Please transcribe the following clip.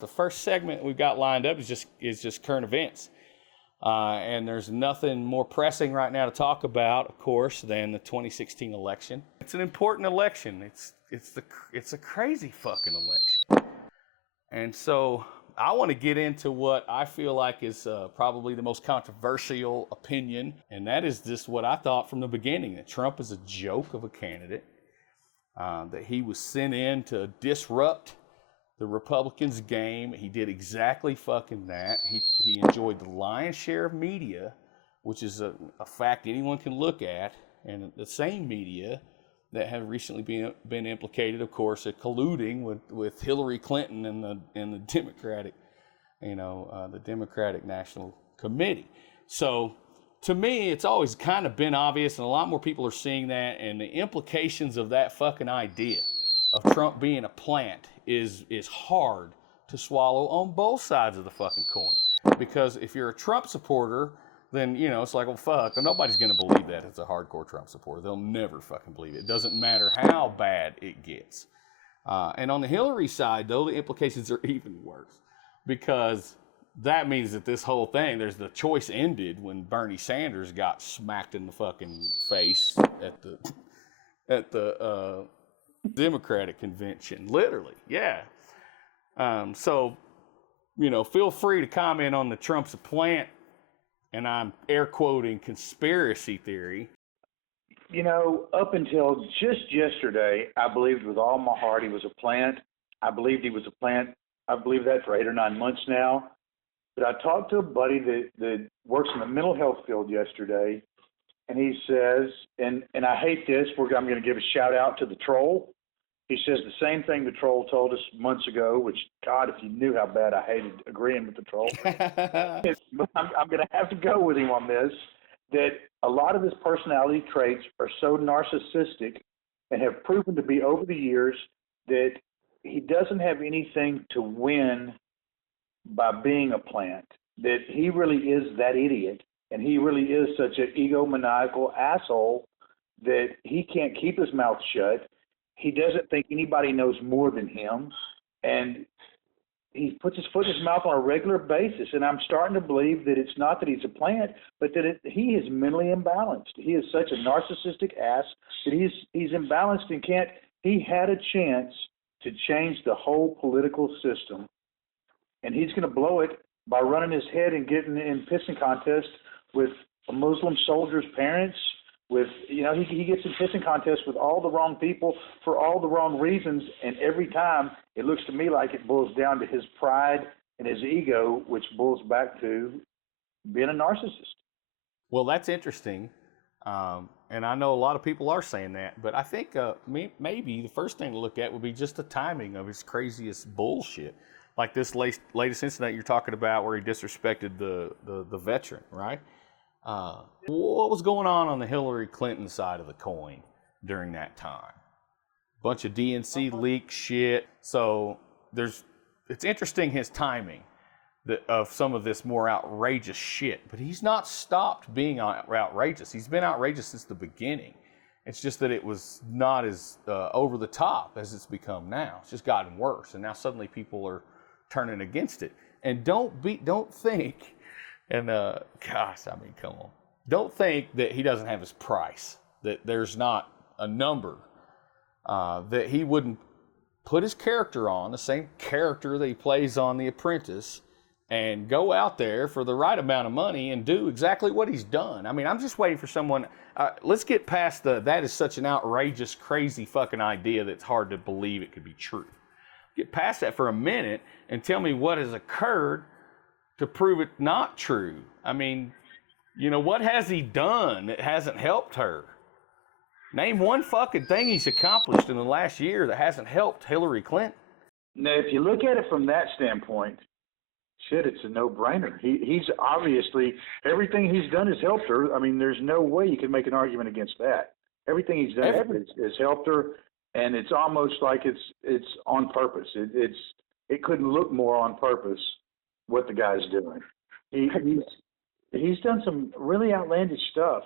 The first segment we've got lined up is just current events. And there's nothing more pressing right now to talk about, of course, than the 2016 election. It's an important election. It's a crazy fucking election. And so I want to get into what I feel like is probably the most controversial opinion, and that is just what I thought from the beginning, that Trump is a joke of a candidate, that he was sent in to disrupt the Republicans' game. He did exactly fucking that. He enjoyed the lion's share of media, which is a fact anyone can look at, and the same media that have recently been implicated, of course, at colluding with Hillary Clinton and the Democratic, the Democratic National Committee. So to me, it's always kind of been obvious, and a lot more people are seeing that, and the implications of that fucking idea of Trump being a plant is hard to swallow on both sides of the fucking coin. Because if you're a Trump supporter, then, it's like, well, fuck, nobody's going to believe that it's a hardcore Trump supporter. They'll never fucking believe it. It doesn't matter how bad it gets. And on the Hillary side, though, the implications are even worse. Because that means that this whole thing, the choice ended when Bernie Sanders got smacked in the fucking face at the Democratic convention, literally, yeah. So, feel free to comment on the Trump's a plant, and I'm air quoting conspiracy theory. Up until just yesterday, I believed with all my heart he was a plant. I believed he was a plant. I believe that for 8 or 9 months now. But I talked to a buddy that works in the mental health field yesterday, and he says, and I hate this, I'm going to give a shout out to the troll. He says the same thing the troll told us months ago, which, God, if you knew how bad I hated agreeing with the troll. But I'm going to have to go with him on this, that a lot of his personality traits are so narcissistic and have proven to be over the years that he doesn't have anything to win by being a plant, that he really is that idiot, and he really is such an egomaniacal asshole that he can't keep his mouth shut. He doesn't think anybody knows more than him, and he puts his foot in his mouth on a regular basis. And I'm starting to believe that it's not that he's a plant, but that he is mentally imbalanced. He is such a narcissistic ass that he's imbalanced and can't. He had a chance to change the whole political system, and he's going to blow it by running his head and getting in pissing contests with a Muslim soldier's parents. He gets in pissing contests with all the wrong people for all the wrong reasons, and every time it looks to me like it boils down to his pride and his ego, which boils back to being a narcissist. Well, that's interesting, and I know a lot of people are saying that, but I think maybe the first thing to look at would be just the timing of his craziest bullshit, like this latest incident you're talking about where he disrespected the veteran, right? What was going on the Hillary Clinton side of the coin during that time? Bunch of DNC leak shit. So it's interesting his timing of some of this more outrageous shit, but he's not stopped being outrageous. He's been outrageous since the beginning. It's just that it was not as over the top as it's become now. It's just gotten worse, and now suddenly people are turning against it. And don't think. And come on. Don't think that he doesn't have his price, that there's not a number that he wouldn't put his character on, the same character that he plays on The Apprentice, and go out there for the right amount of money and do exactly what he's done. I mean, I'm just waiting for someone. Let's get past that is such an outrageous, crazy fucking idea that's hard to believe it could be true. Get past that for a minute and tell me what has occurred to prove it not true. I mean, what has he done that hasn't helped her? Name one fucking thing he's accomplished in the last year that hasn't helped Hillary Clinton. Now, if you look at it from that standpoint, shit, it's a no-brainer. He's obviously, everything he's done has helped her. I mean, there's no way you can make an argument against that. Everything he's done has helped her, and it's almost like it's on purpose. It couldn't look more on purpose what the guy's doing. He's done some really outlandish stuff,